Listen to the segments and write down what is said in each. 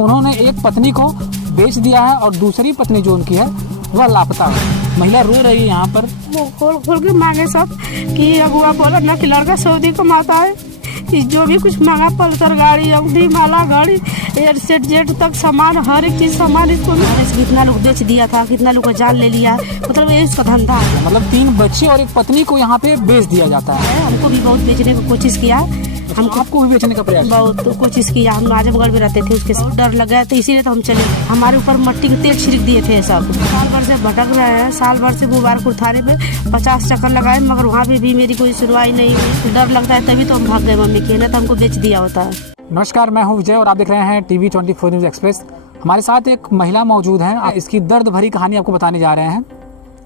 उन्होंने एक पत्नी को बेच दिया है और दूसरी पत्नी जो उनकी है वह लापता है। महिला रो रही है यहाँ पर। वो खोल के मांगे सब कि अगुआ बोला ना कि लड़का सऊदी कमाता है कि जो भी कुछ मांगा पल्सर गाड़ी, अंगूठी, माला, घड़ी, एयर सेट जेट तक सामान, हर एक चीज सामान इसको कितना लोग बेच दिया था, कितना लोग का जान ले लिया। मतलब ये इसका धंधा है। मतलब 3 बच्चे और एक पत्नी को यहाँ पे बेच दिया जाता है। हमको भी बहुत बेचने की कोशिश किया, आपको भी बेचने का प्रयास? बहुत कोशिश किया। हम आजमगढ़ में रहते थे, उसके डर लग गया तो इसीलिए तो हम चले। हमारे ऊपर मट्टी के तेल छिड़क दिए थे सब। साल भर से भटक रहे हैं, साल भर से मुबारकपुर थाने में 50 चक्कर लगाए, मगर वहाँ पे भी मेरी कोई सुनवाई नहीं हुई। डर लगता है तभी तो हम भाग गए मम्मी के, ना तो हमको बेच दिया होता है। नमस्कार, मैं हूँ विजय और आप देख रहे हैं TV 24 न्यूज़ एक्सप्रेस। हमारे साथ एक महिला मौजूद है, इसकी दर्द भरी कहानी आपको बताने जा रहे हैं,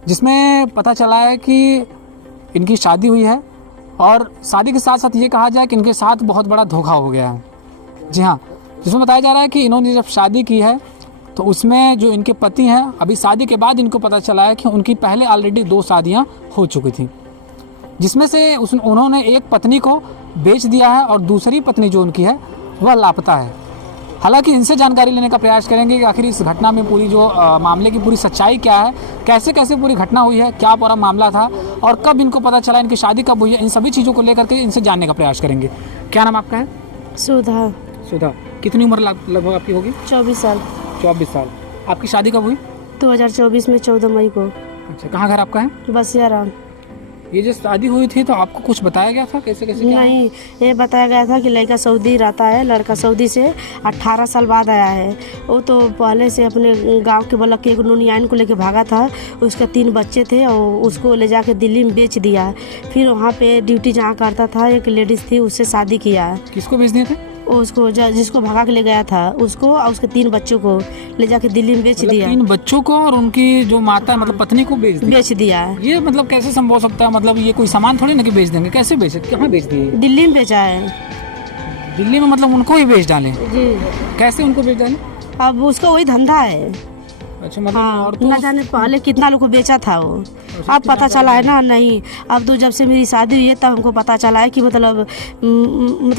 जिसमें पता चला है कि इनकी शादी हुई है और शादी के साथ साथ ये कहा जाए कि इनके साथ बहुत बड़ा धोखा हो गया है। जी हाँ, जिसमें बताया जा रहा है कि इन्होंने जब शादी की है तो उसमें जो इनके पति हैं, अभी शादी के बाद इनको पता चला है कि उनकी पहले ऑलरेडी 2 शादियाँ हो चुकी थी, जिसमें से उन्होंने एक पत्नी को बेच दिया है और दूसरी पत्नी जो उनकी है वह लापता है। हालांकि इनसे जानकारी लेने का प्रयास करेंगे कि आखिर इस घटना में पूरी जो मामले की पूरी सच्चाई क्या है, कैसे कैसे पूरी घटना हुई है, क्या पूरा मामला था और कब इनको पता चला, इनकी शादी कब हुई है, इन सभी चीज़ों को लेकर के इनसे जानने का प्रयास करेंगे। क्या नाम आपका है? सुधा। सुधा। कितनी उम्र लगभग आपकी होगी? 24 साल। 24 साल। आपकी शादी कब हुई? 2024 में 14 मई को। अच्छा, कहाँ घर आपका है? बसियाराम। ये जो शादी हुई थी तो आपको कुछ बताया गया था कैसे कैसे? नहीं, ये बताया गया था कि लड़का सऊदी रहता है, लड़का सऊदी से 18 साल बाद आया है। वो तो पहले से अपने गांव के बलक के एक नूनियान को लेके भागा था। उसके 3 बच्चे थे और उसको ले जाके दिल्ली में बेच दिया। फिर वहाँ पे ड्यूटी जहाँ करता था एक लेडीज़ थी, उससे शादी किया। किसको बेच दिए थे? उसको जिसको भगा के ले गया था उसको और उसके 3 बच्चों को ले जाके दिल्ली में बेच दिया। 3 बच्चों को और उनकी जो माता मतलब पत्नी को बेच दिया। ये मतलब कैसे संभव सकता है? मतलब ये कोई सामान थोड़ी ना कि बेच देंगे, कैसे बेचे, कहाँ बेच दिए? दिल्ली में बेचा है। दिल्ली में मतलब उनको ही बेच डाले? जी। कैसे उनको बेच डाले? अब उसका वही धंधा है। अच्छा, मतलब हाँ, और तो ना जाने पहले कितना लोग को बेचा था वो। अब पता चला है ना। नहीं, अब तो जब से मेरी शादी हुई है तब हमको पता चला है कि मतलब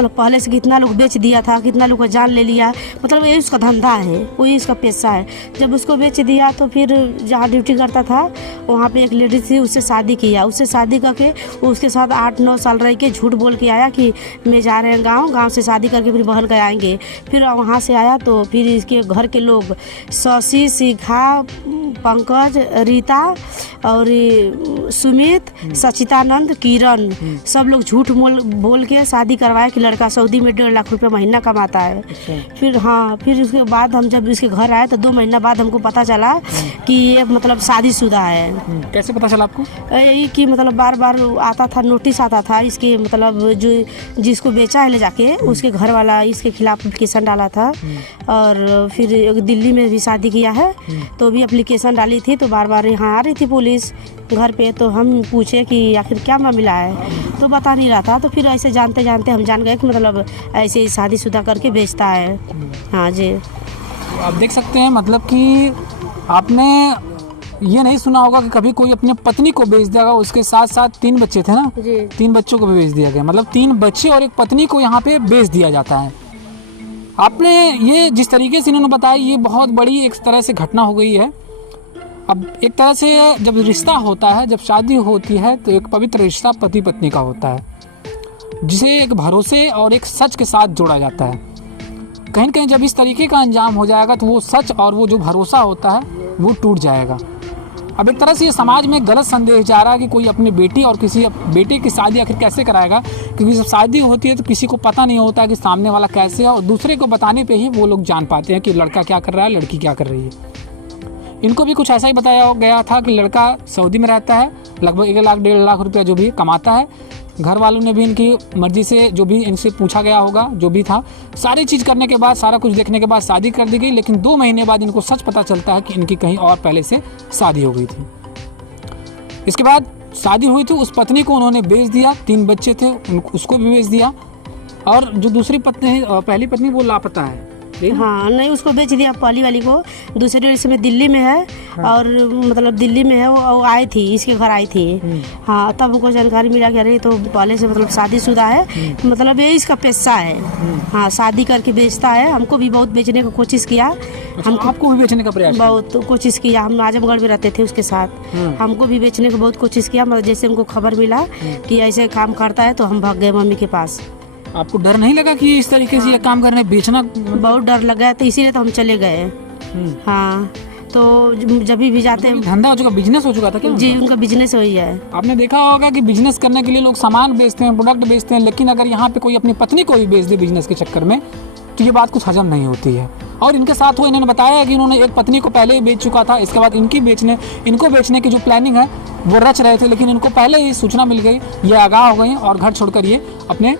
पहले से कितना लोग बेच दिया था, कितना लोग का जान ले लिया। मतलब ये उसका धंधा है, वही उसका पैसा है। जब उसको बेच दिया तो फिर जहाँ ड्यूटी करता था वहाँ पे एक लेडीज थी, उससे शादी किया। उससे शादी करके वो उसके साथ 8-9 साल रह के झूठ बोल के आया कि मैं जा रहे हैं गाँव से शादी करके फिर बहन के आएंगे। फिर वहाँ से आया तो फिर इसके घर के लोग शशि, शिखा, पंकज, रीता और सुमित, सचितानंद, किरण, सब लोग झूठ बोल के शादी करवाया कि लड़का सऊदी में 1.5 लाख रुपए महीना कमाता है। फिर उसके बाद हम जब इसके घर आए तो 2 महीना बाद हमको पता चला कि ये मतलब शादीशुदा है। कैसे पता चला आपको? यही कि मतलब बार बार आता था, नोटिस आता था इसके, मतलब जो जिसको बेचा है ले जाके उसके घर वाला इसके खिलाफ एप्लीकेशन डाला था। और फिर दिल्ली में भी शादी किया है तो भी एप्लीकेशन डाली थी। तो बार बार यहाँ आ रही थी पुलिस घर पे, तो हम पूछे कि आखिर क्या मामला है, तो बता नहीं रहा था। तो फिर ऐसे जानते जानते हम जान गए कि मतलब ऐसे ही शादीशुदा करके बेचता है। हाँ जी। तो आप देख सकते हैं मतलब कि आपने ये नहीं सुना होगा कि कभी कोई अपनी पत्नी को बेच देगा। उसके साथ साथ 3 बच्चे थे ना जी। 3 बच्चों को भी बेच दिया गया। मतलब 3 बच्चे और एक पत्नी को यहाँ पे बेच दिया जाता है। आपने ये जिस तरीके से इन्होंने बताया, ये बहुत बड़ी एक तरह से घटना हो गई है। अब एक तरह से जब रिश्ता होता है, जब शादी होती है तो एक पवित्र रिश्ता पति पत्नी का होता है, जिसे एक भरोसे और एक सच के साथ जोड़ा जाता है। कहीं न कहीं जब इस तरीके का अंजाम हो जाएगा तो वो सच और वो जो भरोसा होता है वो टूट जाएगा। अब एक तरह से ये समाज में गलत संदेश जा रहा है कि कोई अपनी बेटी और किसी बेटे की शादी आखिर कैसे कराएगा, क्योंकि जब शादी होती है तो किसी को पता नहीं होता कि सामने वाला कैसे है और दूसरे को बताने पे ही वो लोग जान पाते हैं कि लड़का क्या कर रहा है, लड़की क्या कर रही है। इनको भी कुछ ऐसा ही बताया गया था कि लड़का सऊदी में रहता है, लगभग 1 लाख 1.5 लाख रुपया जो भी कमाता है। घर वालों ने भी इनकी मर्जी से जो भी इनसे पूछा गया होगा, जो भी था, सारी चीज़ करने के बाद, सारा कुछ देखने के बाद शादी कर दी गई। लेकिन 2 महीने बाद इनको सच पता चलता है कि इनकी कहीं और पहले से शादी हो गई थी। इसके बाद शादी हुई थी, उस पत्नी को उन्होंने बेच दिया। 3 बच्चे थे, उसको भी बेच दिया। और जो दूसरी पत्नी, पहली पत्नी, वो लापता है। यही ना? हाँ नहीं, उसको बेच दिया पहली वाली को। दूसरी इस समय दिल्ली में है। और मतलब दिल्ली में है वो आई थी, इसके घर आई थी। हाँ, तब हमको जानकारी मिला कि अरे तो पहले से मतलब शादीशुदा है, मतलब ये इसका पेशा है। हाँ, शादी करके बेचता है। हमको भी बहुत बेचने की कोशिश किया। हमको आपको भी बेचने का प्रयास किया? बहुत कोशिश किया। हम आजमगढ़ में रहते थे उसके साथ। हमको भी बेचने की बहुत कोशिश किया, मतलब जैसे हमको खबर मिला कि ऐसे काम करता है तो हम भाग गए मम्मी के पास। आपको डर नहीं लगा कि इस तरीके से ये काम करने बेचना? बहुत डर लगा, तो इसीलिए तो हम चले गए। हाँ, तो जब भी जाते हैं। धंधा हो चुका, बिजनेस हो चुका था क्या? जी, उनका बिजनेस वही है। आपने देखा होगा कि बिजनेस करने के लिए लोग सामान बेचते हैं, प्रोडक्ट बेचते हैं, लेकिन अगर यहाँ पे कोई अपनी पत्नी को भी बेच दे बिजनेस के चक्कर में तो ये बात कुछ हजम नहीं होती है। और इनके साथ हुआ, इन्होंने बताया कि इन्होंने एक पत्नी को पहले ही बेच चुका था, इसके बाद इनको बेचने की जो प्लानिंग है वो रच रहे थे, लेकिन इनको पहले ही सूचना मिल गई, ये आगाह हो गई और घर छोड़कर ये अपने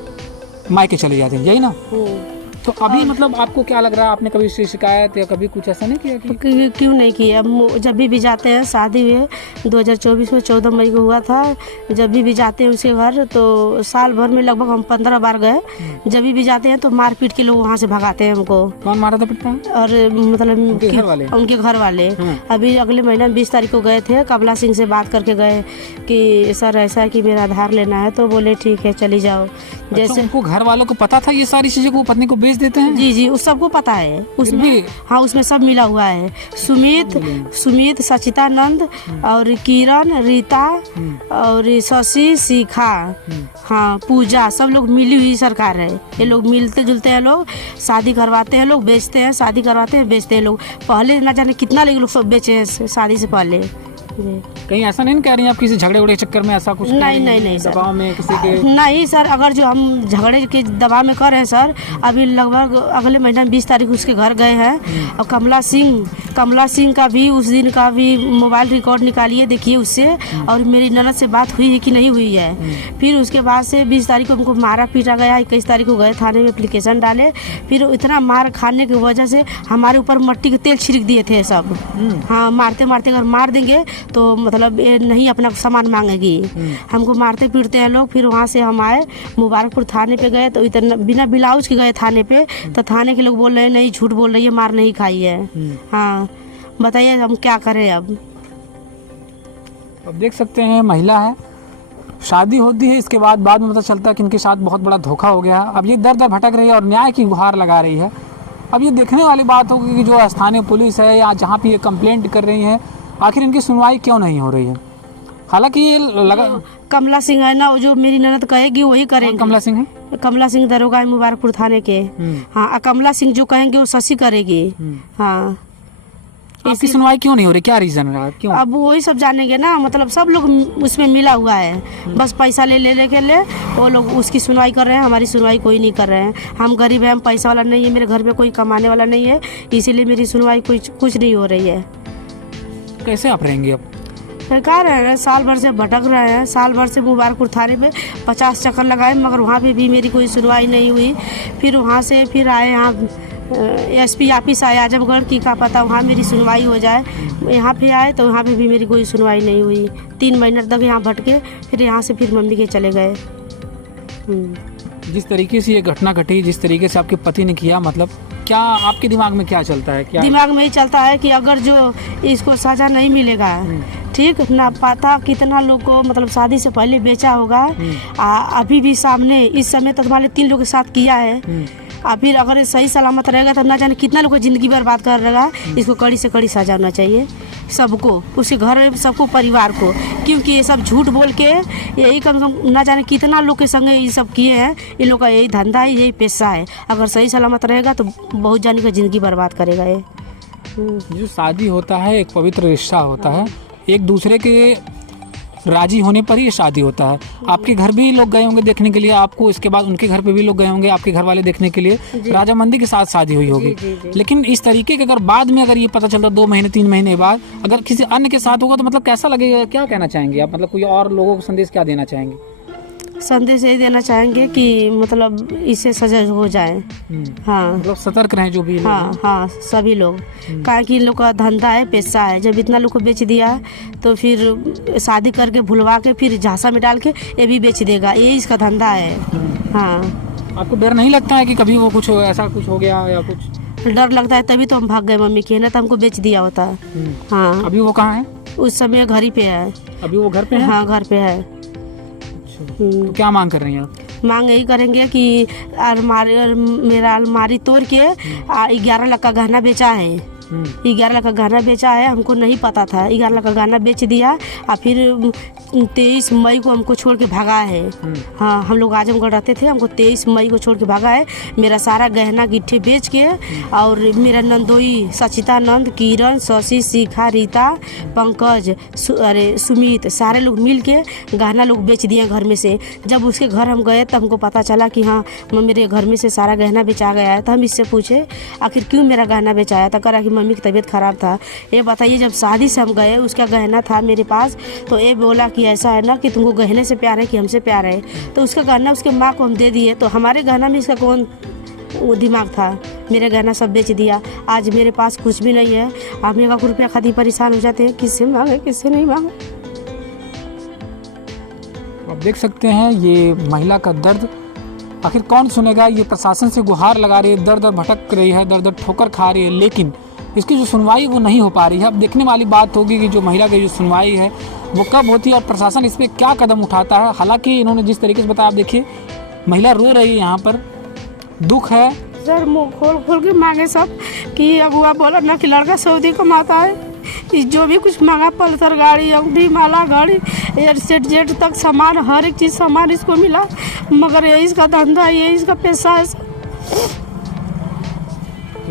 मायके चले जाते हैं, यही ना? तो अभी मतलब आपको क्या लग रहा है, आपने कभी शिकायत या कभी कुछ ऐसा नहीं किया कि? क्यों नहीं किया। जब भी जाते हैं, शादी हुए 2024 में 14 मई को हुआ था। जब भी जाते हैं उसके घर तो साल भर में लगभग हम 15 बार गए। जब भी जाते हैं तो मार पीट के लोग वहाँ से भगाते हैं हमको। कौन मारा था पिटता है? और मतलब उनके घर वाले। अभी अगले महीने 20 तारीख को गए थे, कमला सिंह से बात करके गए कि सर ऐसा है कि मेरा आधार लेना है, तो बोले ठीक है चली जाओ। जैसे उनको घर वालों को पता था ये सारी चीजें को पत्नी को बेच देते हैं? जी जी, उस सबको पता है उसमें। हाँ, उसमें सब मिला हुआ है। सुमित, सचितानंद और किरण, रीता और शशि, शिखा, हाँ, पूजा, सब लोग मिली हुई सरकार है। ये लोग मिलते जुलते हैं, लोग शादी करवाते हैं, लोग बेचते हैं, शादी करवाते हैं, बेचते हैं लोग। पहले ना जाने कितना लोग सब बेचे हैं शादी से पहले। कहीं ऐसा नहीं कह रही हैं आप किसी झगड़े उड़े चक्कर में ऐसा कुछ? नहीं सर, दबाव में किसी के? नहीं सर, अगर जो हम झगड़े के दबाव में कर रहे हैं सर, अभी लगभग अगले महीने 20 तारीख उसके घर गए हैं। और कमला सिंह का भी उस दिन का भी मोबाइल रिकॉर्ड निकालिए, देखिए उससे, और मेरी ननद से बात हुई है कि नहीं हुई है। फिर उसके बाद से 20 तारीख को हमको मारा पीटा गया। 21 तारीख को गए थाने में, एप्लीकेशन डाले। फिर इतना मार खाने की वजह से हमारे ऊपर मिट्टी के तेल छिड़क दिए थे सब। हाँ, मारते मारते अगर मार देंगे तो मतलब ये नहीं अपना सामान मांगेगी। हमको मारते पीटते हैं लोग। फिर वहाँ से हम आए, मुबारकपुर थाने पे गए, तो इतना बिना ब्लाउज के गए थाने पे, तो थाने के लोग बोल रहे हैं नहीं, झूठ बोल रही है, मार नहीं खाई है। हाँ, बताइए हम क्या करें अब देख सकते हैं महिला है, शादी होती है, इसके बाद में पता चलता है कि इनके साथ बहुत बड़ा धोखा हो गया। अब ये दर दर भटक रही है और न्याय की गुहार लगा रही है। अब ये देखने वाली बात होगी कि जो स्थानीय पुलिस है या जहाँ पे ये कंप्लेंट कर रही है, आखिर इनकी सुनवाई क्यों नहीं हो रही है। हालांकि ये लगा कमला सिंह है ना, जो मेरी ननद कहेगी वही करेंगे। कमला सिंह है? कमला सिंह दरोगा है मुबारकपुर थाने के। हाँ, कमला सिंह जो कहेंगे वो शशि करेगी। हाँ, आपकी सुनवाई क्यों नहीं हो रही, क्या रीजन है, क्यों? अब वही सब जानेंगे ना, मतलब सब लोग उसमें मिला हुआ है। बस पैसा ले वो लोग उसकी सुनवाई कर रहे हैं, हमारी सुनवाई कोई नहीं कर रहे हैं। हम गरीब हैं, हम पैसा वाला नहीं है, मेरे घर में कोई कमाने वाला नहीं है, इसीलिए मेरी सुनवाई कुछ नहीं हो रही है। कैसे आप रहेंगे अब? कह रहे हैं, साल भर से भटक रहे हैं। साल भर से मुबारकपुर थाने में 50 चक्कर लगाए, मगर वहाँ पे भी मेरी कोई सुनवाई नहीं हुई। फिर वहाँ से फिर आए यहाँ SP ऑफिस आए आजमगढ़ की, का पता वहाँ मेरी सुनवाई हो जाए। यहाँ पे आए तो यहाँ पे भी मेरी कोई सुनवाई नहीं हुई। 3 महीने तक यहाँ भटके, फिर यहाँ से फिर मम्मी के चले गए। जिस तरीके से ये घटना घटी, जिस तरीके से आपके पति ने किया, मतलब क्या आपके दिमाग में क्या चलता है? क्या दिमाग में ही चलता है कि अगर जो इसको सजा नहीं मिलेगा, ठीक ना, पता कितना लोग को मतलब शादी से पहले बेचा होगा। अभी भी सामने इस समय तो तुम्हारे 3 लोग के साथ किया है। फिर अगर सही सलामत रहेगा तो ना जाने कितना लोग को जिंदगी बर्बाद कर रहेगा। इसको कड़ी से कड़ी सजा होना चाहिए सबको, उसके घर में सबको, परिवार को, क्योंकि ये सब झूठ बोल के यही कम से कम ना जाने कितना लोग के संगे ये सब किए हैं। इन लोग का यही धंधा है, यही पेशा है। अगर सही सलामत रहेगा तो बहुत जाने का जिंदगी बर्बाद करेगा ये। जो शादी होता है एक पवित्र रिश्ता होता है, एक दूसरे के राजी होने पर ही ये शादी होता है। आपके घर भी लोग गए होंगे देखने के लिए आपको, इसके बाद उनके घर पे भी लोग गए होंगे आपके घर वाले देखने के लिए, राजामंदी के साथ शादी हुई होगी। लेकिन इस तरीके के अगर बाद में अगर ये पता चलता 2 महीने 3 महीने बाद अगर किसी अन्य के साथ होगा तो मतलब कैसा लगेगा, क्या कहना चाहेंगे आप? मतलब कोई और लोगों को संदेश क्या देना चाहेंगे? संदेश यही देना चाहेंगे कि मतलब इससे सजा हो जाए। हाँ, मतलब सतर्क रहें जो भी। हाँ, सभी लोग, कारण कि इन लोग का धंधा है, पेशा है। जब इतना लोग को बेच दिया तो फिर शादी करके भुलवा के फिर झांसा में डाल के ये भी बेच देगा, ये इसका धंधा है। हाँ, आपको डर नहीं लगता है कि कभी वो कुछ ऐसा कुछ हो गया या कुछ? डर लगता है तभी तो हम भाग गए मम्मी के, ना तो हमको बेच दिया होता। हाँ अभी वो कहाँ है? उस समय घर ही पे है। अभी वो घर पे है? हाँ घर पे है। तो क्या मांग कर रही हैं आप? मांग यही करेंगे कि मेरा अलमारी तोड़ के 11 लाख का गहना बेचा है। 11 लाख का गहना बेचा है, हमको नहीं पता था। 11 लाख का गहना बेच दिया और फिर 23 मई को हमको छोड़ के भागा है। हाँ हम लोग आजमगढ़ रहते थे, हमको 23 मई को छोड़ के भागा है। मेरा सारा गहना गिट्ठी बेच के, और मेरा नंदोई सचितानंद, किरण, शशि, शिखा, रीता, पंकज, सुमित, सारे लोग मिल के गहना लोग बेच दिए घर में से। जब उसके घर हम गए तब हमको पता चला कि हाँ मेरे घर में से सारा गहना बेचा गया है। तो हम इससे पूछे आखिर क्यों मेरा गहना बेचाया? तो करा कि मम्मी की तबीयत खराब था। ये बताइए जब शादी से हम गए उसका गहना था मेरे पास, तो ये बोला कि ऐसा है ना कि तुमको गहने से प्यार है कि हमसे प्यार है, तो उसका गहना उसके माँ को हम दे दिए। तो हमारे गहना में इसका कौन वो दिमाग था? मेरे गहना सब बेच दिया। आज मेरे पास कुछ भी नहीं है। आप 1 लाख रुपया खातिर परेशान हो जाते हैं, किससे मांगे किससे नहीं मांगे। आप देख सकते हैं ये महिला का दर्द, आखिर कौन सुनेगा? ये प्रशासन से गुहार लगा रही है, दर दर भटक रही है, दर दर ठोकर खा रही है, लेकिन इसकी जो सुनवाई वो नहीं हो पा रही है। अब देखने वाली बात होगी कि जो महिला की जो सुनवाई है वो कब होती है और प्रशासन इस पर क्या कदम उठाता है। हालांकि इन्होंने जिस तरीके से बताया, आप देखिए महिला रो रही है, यहाँ पर दुख है। सर मुँह खोल खोल के मांगे सब कि अगुआ बोला ना कि लड़का सऊदी कमाता है, जो भी कुछ मांगा, पल्सर गाड़ी, अंगूठी, माला, घड़ी, जेट तक सामान, हर एक चीज़ सामान इसको मिला, मगर ये इसका धंधा है, ये इसका पैसा है।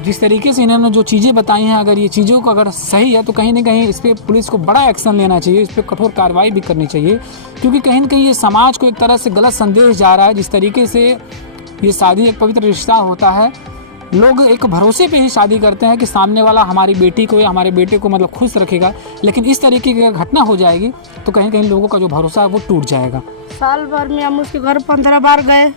जिस तरीके से इन्होंने जो चीज़ें बताई हैं, अगर ये चीज़ों को अगर सही है तो कहीं ना कहीं इस पर पुलिस को बड़ा एक्शन लेना चाहिए, इस पर कठोर कार्रवाई भी करनी चाहिए, क्योंकि कहीं ना कहीं ये समाज को एक तरह से गलत संदेश जा रहा है। जिस तरीके से ये शादी एक पवित्र रिश्ता होता है, लोग एक भरोसे पे ही शादी करते हैं कि सामने वाला हमारी बेटी को या हमारे बेटे को मतलब खुश रखेगा, लेकिन इस तरीके की अगर घटना हो जाएगी तो कहीं कहीं लोगों का जो भरोसा है वो टूट जाएगा। साल भर में हम उसके घर 15 बार गए,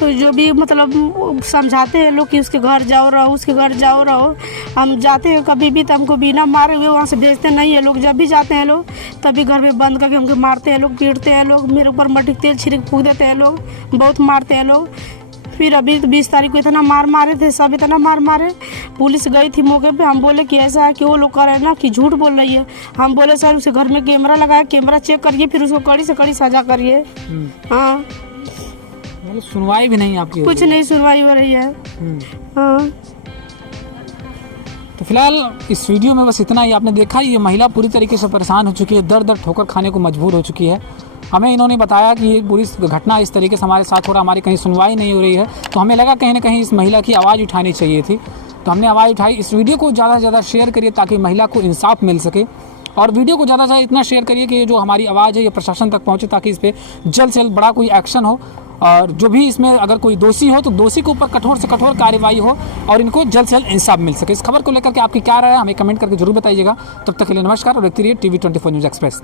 तो जो भी मतलब समझाते हैं लोग कि उसके घर जाओ रहो, उसके घर जाओ रहो। हम जाते हैं कभी भी तो हमको बिना मारे हुए वहाँ से भेजते नहीं है लोग। जब भी जाते हैं लोग तभी घर में बंद करके हमको मारते हैं लोग, पीटते हैं लोग, मेरे ऊपर मट्टी तेल छिड़क फूक देते हैं लोग, बहुत मारते हैं लोग। फिर अभी तो 20 तारीख को इतना मार मारे थे, सब इतना मार मारे। पुलिस गई थी मौके पे, हम बोले कि ऐसा है कि वो लोग कह रहे हैं ना कि झूठ बोल रही है। हम बोले सर उसके घर में कैमरा लगाया, कैमरा चेक करिए, फिर उसको कड़ी से कड़ी सजा करिए। हाँ मतलब सुनवाई भी नहीं आपकी? कुछ नहीं सुनवाई हो रही है। हाँ तो फिलहाल इस वीडियो में बस इतना ही। आपने देखा ये महिला पूरी तरीके से परेशान हो चुकी है, दर दर ठोकर खाने को मजबूर हो चुकी है। हमें इन्होंने बताया कि ये पूरी घटना इस तरीके से हमारे साथ हो रहा, हमारी कहीं सुनवाई नहीं हो रही है, तो हमें लगा कहीं ना कहीं इस महिला की आवाज़ उठानी चाहिए थी, तो हमने आवाज़ उठाई। इस वीडियो को ज़्यादा से ज़्यादा शेयर करिए ताकि महिला को इंसाफ मिल सके, और वीडियो को ज़्यादा से ज़्यादा इतना शेयर करिए कि ये जो हमारी आवाज़ है ये प्रशासन तक पहुँचे, ताकि इस पर जल्द से जल्द बड़ा कोई एक्शन हो, और जो भी इसमें अगर कोई दोषी हो तो दोषी के ऊपर कठोर से कठोर कार्रवाई हो और इनको जल्द से जल्द इंसाफ मिल सके। इस खबर को लेकर के आपकी क्या राय है हमें कमेंट करके जरूर बताइएगा। तब तक के लिए नमस्कार और देखते रहिए TV 24 न्यूज़ एक्सप्रेस।